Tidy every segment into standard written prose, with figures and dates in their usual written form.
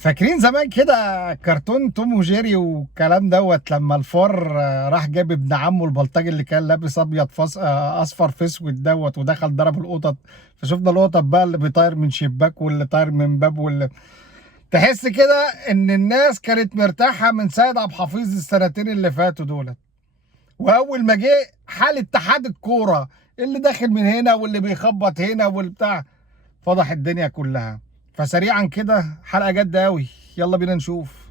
فاكرين زمان كده كرتون توم وجيري والكلام دوت لما الفار راح جاب ابن عمه البلطجي اللي كان لابس ابيض اصفر في اسود دوت ودخل ضرب القطط. فشفنا القطط بقى اللي بيطير من شباك واللي طاير من باب واللي تحس كده ان الناس كانت مرتاحه من سيد عبد الحفيظ السنتين اللي فاتوا دولت. واول ما جه حال اتحاد الكوره اللي داخل من هنا واللي بيخبط هنا والبتاع فضح الدنيا كلها. فسريعا كده حلقه جد قوي، يلا بينا نشوف.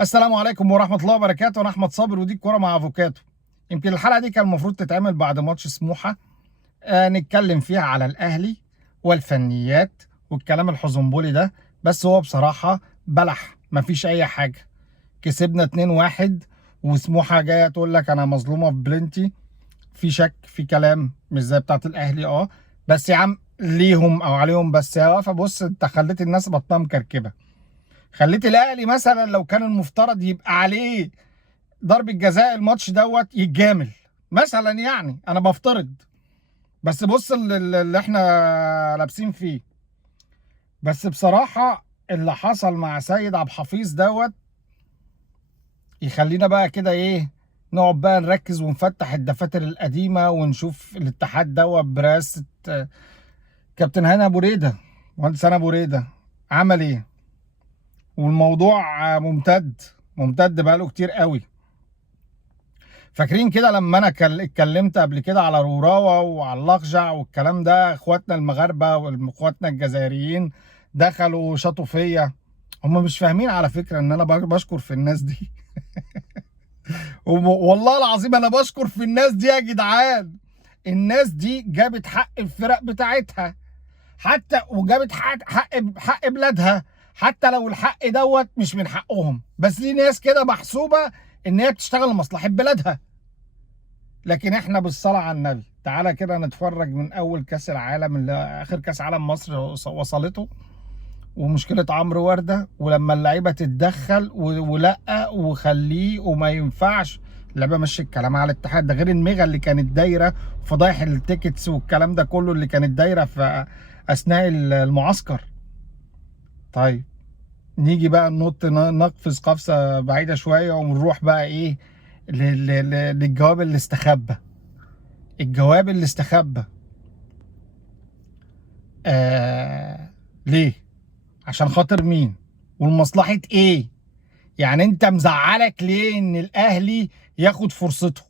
السلام عليكم ورحمه الله وبركاته، انا احمد صابر ودي الكوره مع افوكاتو. يمكن الحلقه دي كان المفروض تتعمل بعد ماتش سموحه، نتكلم فيها على الاهلي والفنيات والكلام الحزنبولي ده. بس هو بصراحه بلح، مفيش اي حاجه. كسبنا 2-1 وسموحه جايه تقول لك انا مظلومه في بلنتي. في شك، في كلام مش زي بتاعت الاهلي. بس يا عم ليهم او عليهم، بس يا واقفه بص انت خليت الناس بطنها مكركبه. خليت الاهلي مثلا لو كان المفترض يبقى عليه ضربه جزاء الماتش دوت يتجامل مثلا، يعني انا بفترض. بس بص اللي احنا لابسين فيه. بس بصراحه اللي حصل مع سيد عبد الحفيظ دوت يخلينا بقى كده ايه، نقعد بقى نركز ونفتح الدفاتر القديمه ونشوف الاتحاد دوت برئاسه كابتن هاني ابو ريده، مهندس هاني ابو ريده عمل ايه. والموضوع ممتد بقاله كتير قوي. فاكرين كده لما انا اتكلمت قبل كده على روراوا وعلى الاقجع والكلام ده، اخواتنا المغاربه واخواتنا الجزائريين دخلوا شطوا فيا. هم مش فاهمين على فكره ان انا بشكر في الناس دي. والله العظيم انا بشكر في الناس دي يا جدعان. الناس دي جابت حق الفرق بتاعتها، حتى وجابت حق بلادها، حتى لو الحق دوت مش من حقهم. بس دي ناس كده محسوبه ان هي بتشتغل لمصلحه بلادها. لكن احنا بالصلاه على النبي تعالى كده نتفرج من اول كاس العالم اللي اخر كاس عالم مصر وصلته، ومشكله عمرو ورده، ولما اللعيبه تتدخل ولا وخليه وما ينفعش. اللعبه مشي الكلام على الاتحاد ده، غير الميغا اللي كانت دايره، فضايح التيكتس والكلام ده كله اللي كانت دايره في اثناء المعسكر. طيب نيجي بقى نقفز قفزه بعيده شويه ونروح بقى ايه للجواب اللي استخبى. الجواب اللي استخبى ليه؟ عشان خاطر مين؟ والمصلحة ايه؟ يعني انت مزعلك ليه ان الاهلي ياخد فرصته؟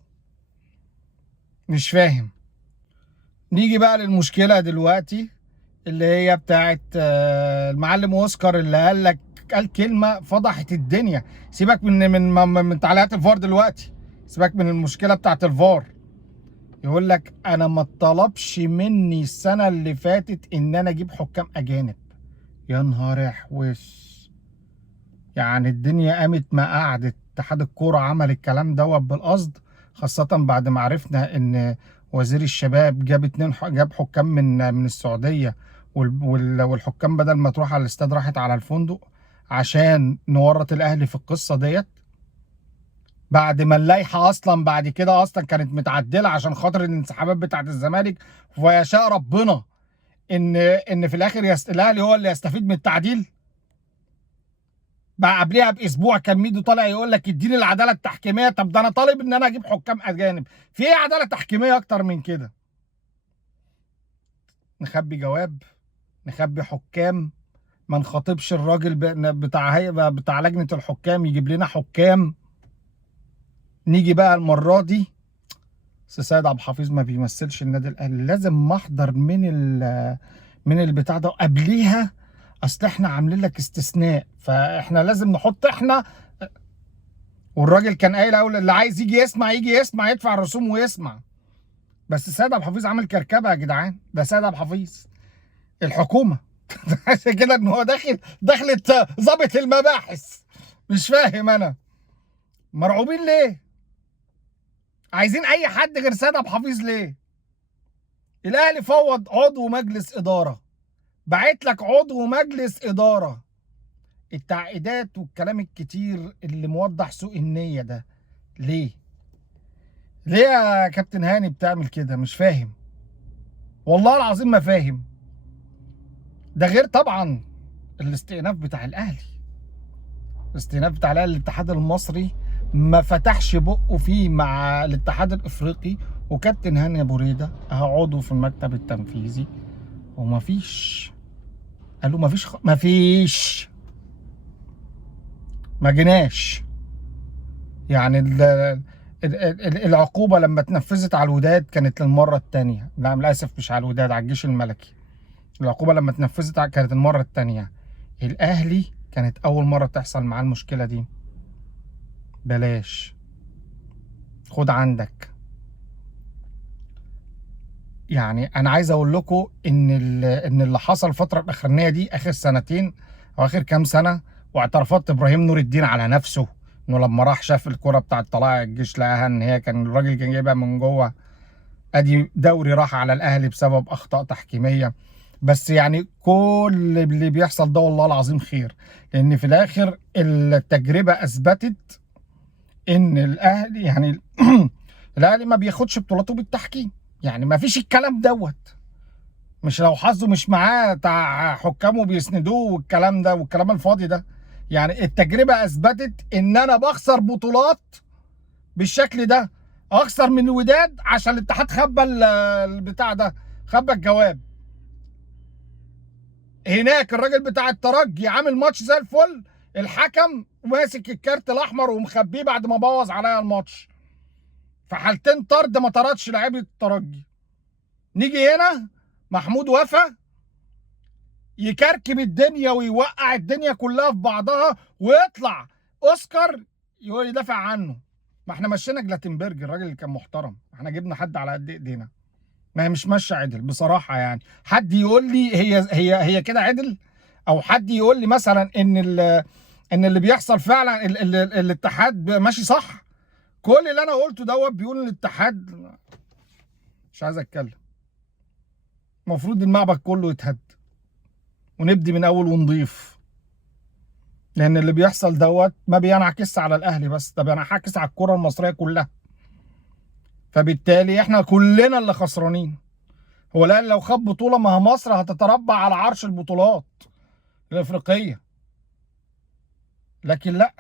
مش فاهم. نيجي بقى للمشكلة دلوقتي اللي هي بتاعت المعلم اوسكار اللي قال كلمة فضحت الدنيا. سيبك من تعليقات الفار دلوقتي، سيبك من المشكلة بتاعت الفار. يقول لك انا ما طلبش مني السنة اللي فاتت ان انا اجيب حكام اجانب. يا نهار احوس. يعني الدنيا قامت ما قعدت. اتحاد الكوره عمل الكلام دوت بالقصد، خاصه بعد ما عرفنا ان وزير الشباب جاب حكام من السعوديه، والحكام بدل ما تروح على الاستاد راحت على الفندق عشان نورط الاهلي في القصه ديت. بعد ما اللائحه اصلا بعد كده اصلا كانت متعدله عشان خاطر الانسحابات بتاعت الزمالك. ويشاء ربنا ان في الاخر الاهلي هو اللي يستفيد من التعديل. بقى قبلها باسبوع كان ميدو طالع يقول لك اديني العداله التحكيميه. طب ده انا طالب ان انا اجيب حكام اجانب، في ايه عداله تحكيميه اكتر من كده؟ نخبي جواب، نخبي حكام، ما نخاطبش الراجل بتاع لجنه الحكام يجيب لنا حكام. نيجي بقى المره دي سيد عبد الحفيظ ما بيمثلش النادي الاهلي، لازم محضر من البتاع ده قبليها. اصل احنا عاملين لك استثناء فاحنا لازم نحط احنا. والراجل كان قايل اول اللي عايز يجي يسمع يجي يسمع، يدفع الرسوم ويسمع. بس السيد عبد الحفيظ عامل كركبه يا جدعان، ده سيد عبد الحفيظ الحكومه. تحس كده ان هو دخلت ظابط المباحث. مش فاهم انا مرعوبين ليه؟ عايزين اي حد غير سيد عبد الحفيظ ليه؟ الاهلي فوض عضو مجلس اداره، بعت لك عضو مجلس اداره. التعقيدات والكلام الكتير اللي موضح سوء النيه ده ليه؟ ليه يا كابتن هاني بتعمل كده؟ مش فاهم والله العظيم ما فاهم. ده غير طبعا الاستئناف بتاع الاهلي. الاستئناف بتاع الاهلي، الاتحاد المصري ما فتحش بقه فيه مع الاتحاد الافريقي، وكابتن هاني ابو ريده عضو في المكتب التنفيذي، وما فيش. قالوا ما فيش ما فيش، ما جيناش. يعني العقوبه لما اتنفذت على الوداد كانت للمره الثانيه، لا للاسف مش على الوداد، على الجيش الملكي. العقوبه لما اتنفذت كانت المره الثانيه. الاهلي كانت اول مره تحصل معاه المشكله دي. بلاش، خد عندك. يعني انا عايز اقول لكم ان اللي حصل الفتره الاخرانيه دي، اخر سنتين او اخر كام سنه، واعترافات ابراهيم نور الدين على نفسه انه لما راح شاف الكره بتاعه طلائع الجيش لقاها ان هي كان الراجل كان جايبها من جوه. ادي دوري راح على الاهلي بسبب اخطاء تحكيميه. بس يعني كل اللي بيحصل ده والله العظيم خير، لان في الاخر التجربه اثبتت ان الاهلي يعني الاهلي ما بياخدش بطولاته بالتحكيم. يعني ما فيش الكلام دوت. مش لو حظه مش معاه بتاع حكامه بيسندوه والكلام ده والكلام الفاضي ده. يعني التجربه اثبتت ان انا بخسر بطولات بالشكل ده. اخسر من الوداد عشان الاتحاد خبى البتاع ده، خبى الجواب. هناك الراجل بتاع الترجي عامل ماتش زي الفل، الحكم ماسك الكارت الاحمر ومخبيه بعد ما بوظ عليا الماتش. في حالتين طرد ما طردش لعيبه الترجي. نيجي هنا محمود وفا يكركب الدنيا ويوقع الدنيا كلها في بعضها، ويطلع اوسكار يقول يدافع عنه. ما احنا مشينا جلاتنبرج الراجل اللي كان محترم، احنا جبنا حد على قد ايدينا. ما هي مش ماشيه عدل بصراحه. يعني حد يقول لي هي كده عدل؟ او حد يقول لي مثلا ان اللي بيحصل فعلا الاتحاد ماشي صح؟ كل اللي انا قلته دوت بيقول الاتحاد. مش عايز اتكلم. المفروض المعبد كله يتهد ونبدي من اول ونضيف، لان اللي بيحصل دوت ما بينعكس على الاهلي بس، ده بينعكس على الكره المصريه كلها. فبالتالي احنا كلنا اللي خسرانين. هو الاهلي لو خد بطوله، ما هي مصر هتتربع على عرش البطولات الافريقيه. لكن لا،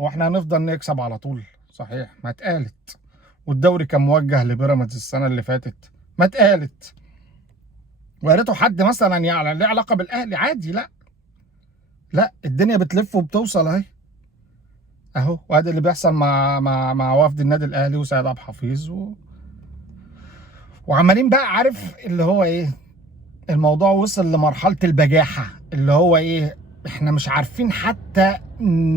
هو احنا هنفضل نكسب على طول؟ صحيح ما اتقالت. والدوري كان موجه لبيراميدز السنه اللي فاتت، ما اتقالت. ويا ريته حد مثلا يعني ليه علاقه بالاهلي عادي. لا لا، الدنيا بتلف وبتوصل اهي. اهو، وادي اللي بيحصل مع وفد النادي الاهلي وسيد عبد الحفيظ وعمالين بقى. عارف اللي هو ايه؟ الموضوع وصل لمرحله البجاحه، اللي هو ايه؟ احنا مش عارفين حتى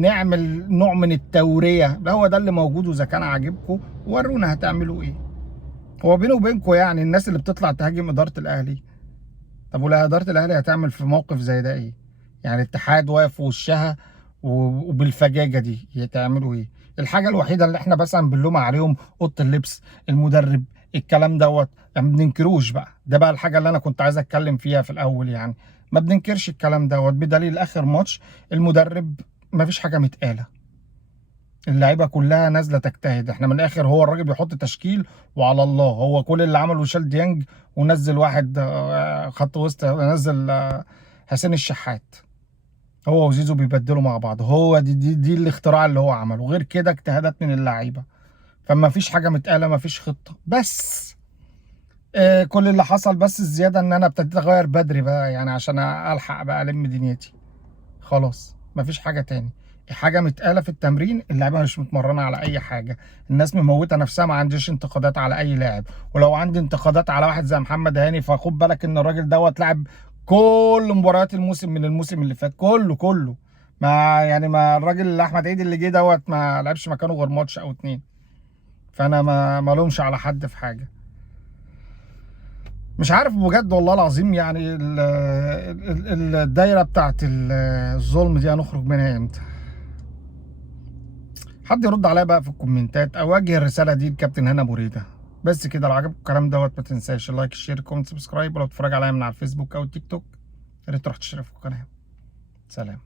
نعمل نوع من التوريه. ده هو ده اللي موجود، واذا كان عاجبكم ورونا هتعملوا ايه. هو بيني وبينكم يعني الناس اللي بتطلع تهاجم اداره الاهلي، طب ولا اداره الاهلي هتعمل في موقف زي ده ايه؟ يعني الاتحاد واقف في وشها وبالفجاجه دي يتعملوا ايه؟ الحاجه الوحيده اللي احنا مثلا بنلوم عليهم اوضه اللبس، المدرب، الكلام دوت يعني ما بننكروش بقى. ده بقى الحاجه اللي انا كنت عايز اتكلم فيها في الاول. يعني ما بننكرش الكلام دوت، بدليل اخر ماتش المدرب ما فيش حاجه متقاله. اللعيبه كلها نازله تجتهد. احنا من الاخر هو الراجل بيحط تشكيل وعلى الله. هو كل اللي عمله شال ديانج ونزل واحد خط وسط، نزل حسين الشحات. هو وزيزو بيبدلوا مع بعض. هو دي الاختراع اللي هو عمله. غير كده اجتهادات من اللعيبه. فما فيش حاجه متقاله، ما فيش خطه. بس كل اللي حصل بس الزياده ان انا ابتديت اغير بدري بقى، يعني عشان الحق بقى الم دنيتي. خلاص مفيش حاجه تاني. حاجه متقاله في التمرين، اللعيبه مش متمرنه على اي حاجه. الناس مموته نفسها. ما عنديش انتقادات على اي لاعب، ولو عندي انتقادات على واحد زي محمد هاني فخد بالك ان الراجل دوت لعب كل مباريات الموسم من الموسم اللي فات كله. ما يعني ما الراجل احمد عيد اللي جه دوت ما لعبش مكانه غير ماتش او اتنين. فانا ما لومش على حد في حاجه. مش عارف بجد والله العظيم. يعني الدايره بتاعت الظلم دي هنخرج منها امتى؟ حد يرد عليا بقى في الكومنتات، او اوجه الرساله دي لكابتن هنا ابو ريده. بس كده. لو عجبكم الكلام دوت ما تنساش اللايك، الشير، الكومنت، سبسكرايب. ولو بتتفرج عليا من على الفيسبوك او التيك توك يا ريت تروح تشترك في القناه. سلام.